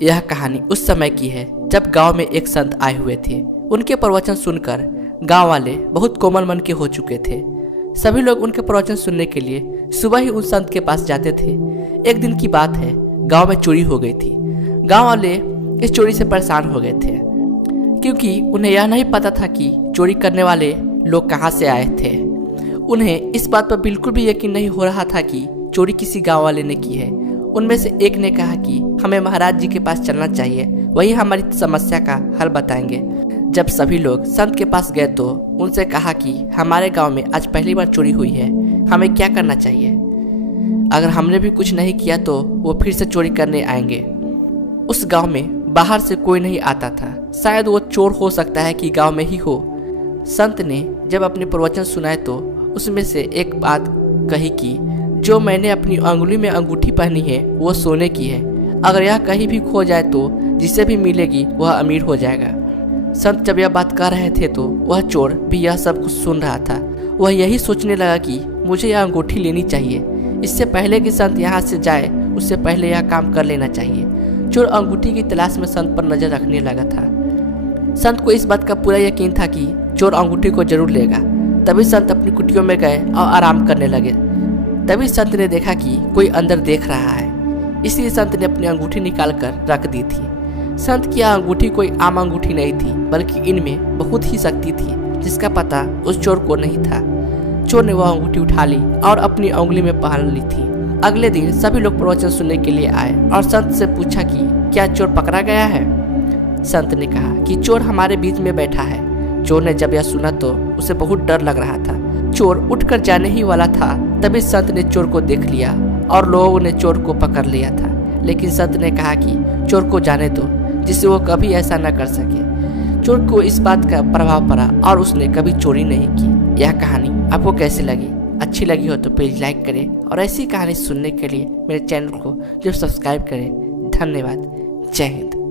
यह कहानी उस समय की है जब गांव में एक संत आए हुए थे। उनके प्रवचन सुनकर गांव वाले बहुत कोमल मन के हो चुके थे। सभी लोग उनके प्रवचन सुनने के लिए सुबह ही उस संत के पास जाते थे। एक दिन की बात है, गांव में चोरी हो गई थी। गांव वाले इस चोरी से परेशान हो गए थे, क्योंकि उन्हें यह नहीं पता था कि चोरी करने वाले लोग कहां से आए थे। उन्हें इस बात पर बिल्कुल भी यकीन नहीं हो रहा था कि चोरी किसी गांव वाले ने की है। उनमें से एक ने कहा कि हमें महाराज जी के पास चलना चाहिए, वही हमारी समस्या का हल बताएंगे। जब सभी लोग संत के पास गए तो उनसे कहा कि हमारे गांव में आज पहली बार चोरी हुई है, हमें क्या करना चाहिए। अगर हमने भी कुछ नहीं किया तो वो फिर से चोरी करने आएंगे। उस गांव में बाहर से कोई नहीं आता था, शायद वो चोर हो सकता है कि गांव में ही हो। संत ने जब अपने प्रवचन सुनाए तो उसमें से एक बात कही कि जो मैंने अपनी अंगुली में अंगूठी पहनी है वो सोने की है। अगर यह कहीं भी खो जाए तो जिसे भी मिलेगी वह अमीर हो जाएगा। संत जब यह बात कह रहे थे तो वह चोर भी यह सब कुछ सुन रहा था। वह यही सोचने लगा कि मुझे यह अंगूठी लेनी चाहिए। इससे पहले कि संत यहाँ से जाए उससे पहले यह काम कर लेना चाहिए। चोर अंगूठी की तलाश में संत पर नजर रखने लगा था। संत को इस बात का पूरा यकीन था कि चोर अंगूठी को जरूर लेगा। तभी संत अपनी कुटियों में गए और आराम करने लगे। तभी संत ने देखा कि कोई अंदर देख रहा है, इसलिए संत ने अपनी अंगूठी निकाल कर रख दी थी। संत की यह अंगूठी कोई आम अंगूठी नहीं थी, बल्कि इनमें बहुत ही शक्ति थी जिसका पता उस चोर को नहीं था। चोर ने वह अंगूठी उठा ली और अपनी उंगली में पहन ली थी। अगले दिन सभी लोग प्रवचन सुनने के लिए आए और संत से पूछा कि क्या चोर पकड़ा गया है। संत ने कहा कि चोर हमारे बीच में बैठा है। चोर ने जब यह सुना तो उसे बहुत डर लग रहा था। चोर उठकर जाने ही वाला था, तभी संत ने चोर को देख लिया और लोगों ने चोर को पकड़ लिया था। लेकिन संत ने कहा कि चोर को जाने दो, जिससे वो कभी ऐसा न कर सके। चोर को इस बात का प्रभाव पड़ा और उसने कभी चोरी नहीं की। यह कहानी आपको कैसी लगी? अच्छी लगी हो तो प्लीज लाइक करें और ऐसी कहानी सुनने के लिए मेरे चैनल को जरूर सब्सक्राइब करें। धन्यवाद। जय हिंद।